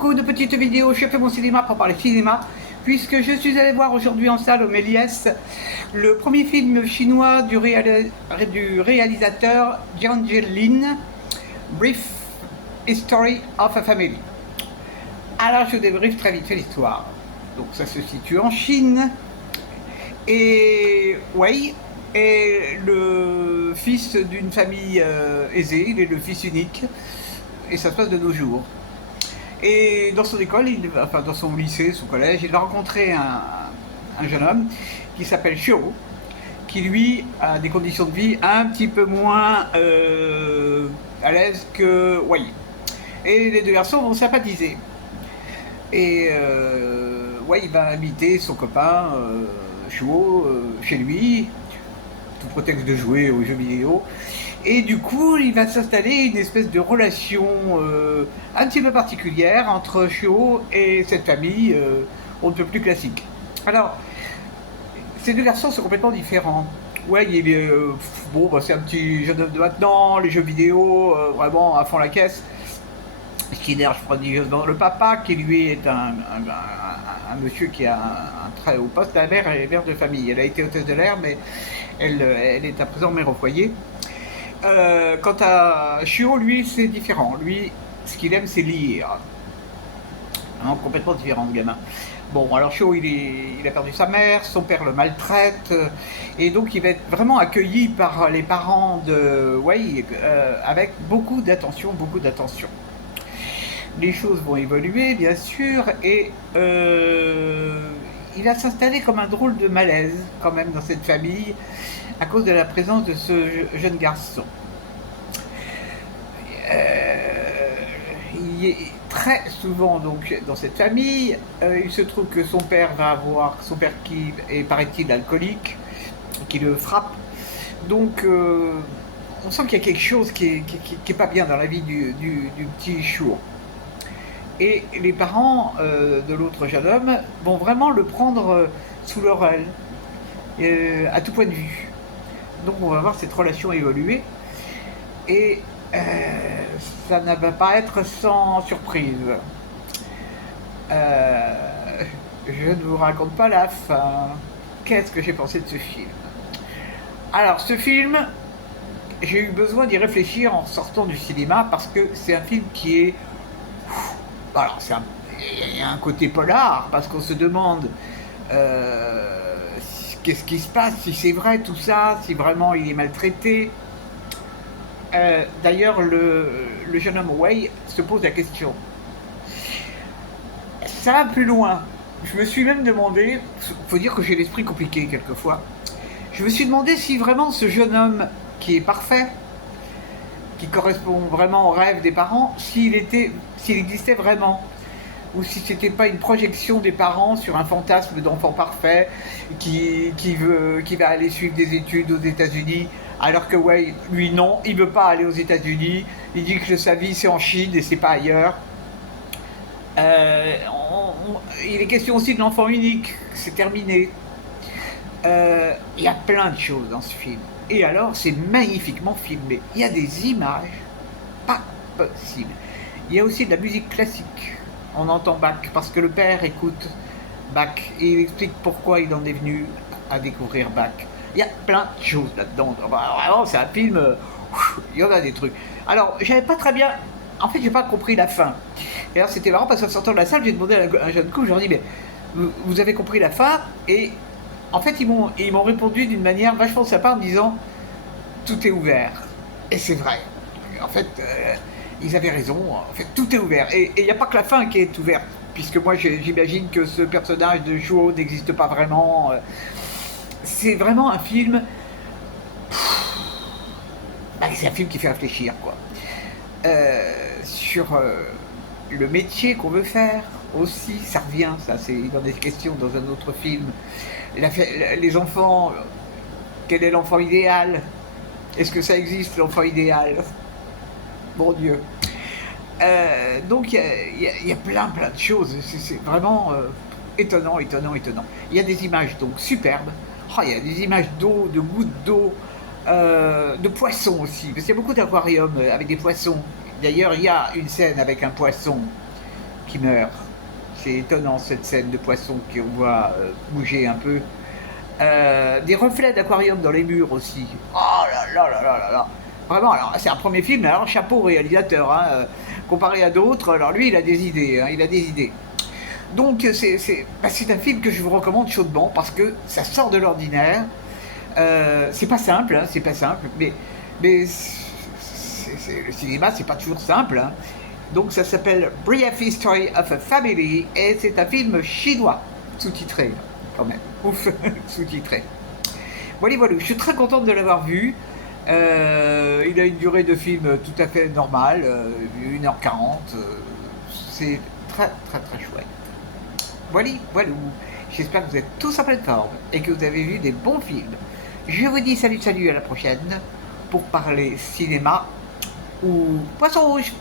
beaucoup de petites vidéos. Je fais mon cinéma pour parler cinéma, puisque je suis allé voir aujourd'hui en salle au Méliès le premier film chinois du réalisateur Jiang Lin, Brief History of a Family. Alors je vous débriefe très vite fait l'histoire. Donc ça se situe en Chine, et Wei est le fils d'une famille aisée, il est le fils unique, et ça se passe de nos jours. Et dans son école, enfin dans son lycée, son collège, il va rencontrer un jeune homme qui s'appelle Xiao, qui lui a des conditions de vie un petit peu moins à l'aise que Wei. Et les deux garçons vont sympathiser. Et Wei va inviter son copain Xiao chez lui, tout prétexte de jouer aux jeux vidéo. Et du coup, il va s'installer une espèce de relation un petit peu particulière entre Xiao et cette famille, on ne peut plus classique. Alors, ces deux garçons sont complètement différents. Ouais, il est, bon, bah, c'est un petit jeune homme de maintenant, les jeux vidéo, vraiment à fond la caisse. Ce qui énerve prodigieusement le papa, qui lui est un monsieur qui a un très haut poste. La mère est mère de famille. Elle a été hôtesse de l'air, mais elle est à présent mère au foyer. Quant à Xiao, lui, c'est différent. Lui, ce qu'il aime, c'est lire. Vraiment complètement différent, le gamin. Bon, alors Xiao, il a perdu sa mère, son père le maltraite, et donc il va être vraiment accueilli par les parents de Wei avec beaucoup d'attention, beaucoup d'attention. Les choses vont évoluer, bien sûr, et il va s'installer comme un drôle de malaise, quand même, dans cette famille, à cause de la présence de ce jeune garçon. Il est très souvent donc dans cette famille, il se trouve que son père qui est, paraît-il, alcoolique, qui le frappe. Donc on sent qu'il y a quelque chose qui est pas bien dans la vie du petit Xiao. Et les parents de l'autre jeune homme vont vraiment le prendre sous leur aile, à tout point de vue. Donc on va voir cette relation évoluer, et ça ne va pas être sans surprise. Je ne vous raconte pas la fin. Qu'est-ce que j'ai pensé de ce film? Alors ce film, j'ai eu besoin d'y réfléchir en sortant du cinéma, parce que c'est un film qui est... Alors, il y a un côté polar, parce qu'on se demande qu'est-ce qui se passe, si c'est vrai tout ça, si vraiment il est maltraité. D'ailleurs, le jeune homme Wei se pose la question. Ça va plus loin. Je me suis même demandé, il faut dire que j'ai l'esprit compliqué quelquefois, je me suis demandé si vraiment ce jeune homme qui est parfait, qui correspond vraiment au rêve des parents, s'il existait vraiment, ou si c'était pas une projection des parents sur un fantasme d'enfant parfait qui va aller suivre des études aux États-Unis, alors que ouais, lui non, il veut pas aller aux États-Unis, il dit que sa vie c'est en Chine et c'est pas ailleurs. Il est question aussi de l'enfant unique, c'est terminé. Il y a plein de choses dans ce film. Et alors, c'est magnifiquement filmé. Il y a des images pas possibles. Il y a aussi de la musique classique. On entend Bach, parce que le père écoute Bach, et il explique pourquoi il en est venu à découvrir Bach. Il y a plein de choses là-dedans. Vraiment, c'est un film... il y en a des trucs. Alors, j'avais pas très bien... En fait, j'ai pas compris la fin. Et alors, c'était marrant, parce qu'en sortant de la salle, j'ai demandé à un jeune couple, je leur ai dit, mais vous avez compris la fin? Et en fait, ils m'ont répondu d'une manière vachement sympa en me disant « tout est ouvert ». Et c'est vrai. En fait, ils avaient raison. En fait, tout est ouvert. Et il n'y a pas que la fin qui est ouverte, puisque moi, j'imagine que ce personnage de Xiao n'existe pas vraiment. C'est vraiment un film... c'est un film qui fait réfléchir, quoi. Sur le métier qu'on veut faire aussi, ça revient, ça, c'est dans des questions dans un autre film. Les enfants, quel est l'enfant idéal? Est-ce que ça existe, l'enfant idéal? Mon Dieu. Donc il y a plein de choses, c'est vraiment étonnant. Il y a des images donc superbes. Oh, il y a des images d'eau, de gouttes d'eau, de poissons aussi, parce qu'il y a beaucoup d'aquariums avec des poissons. D'ailleurs, il y a une scène avec un poisson qui meurt. C'est étonnant cette scène de poisson qu'on voit bouger un peu. Des reflets d'aquarium dans les murs aussi. Oh là là là là là là. Vraiment, alors c'est un premier film, alors chapeau au réalisateur, hein, comparé à d'autres, alors lui il a des idées, hein, il a des idées. Donc c'est un film que je vous recommande chaudement parce que ça sort de l'ordinaire. C'est pas simple, hein, c'est pas simple, mais le cinéma c'est pas toujours simple. Hein. Donc ça s'appelle Brief History of a Family et c'est un film chinois, sous-titré quand même. Ouf, sous-titré. Voilà, voilà, je suis très contente de l'avoir vu. Il a une durée de film tout à fait normale, 1h40. C'est très très très chouette. Voilà, voilà. J'espère que vous êtes tous en pleine forme et que vous avez vu des bons films. Je vous dis salut, salut, à la prochaine pour parler cinéma ou poisson rouge.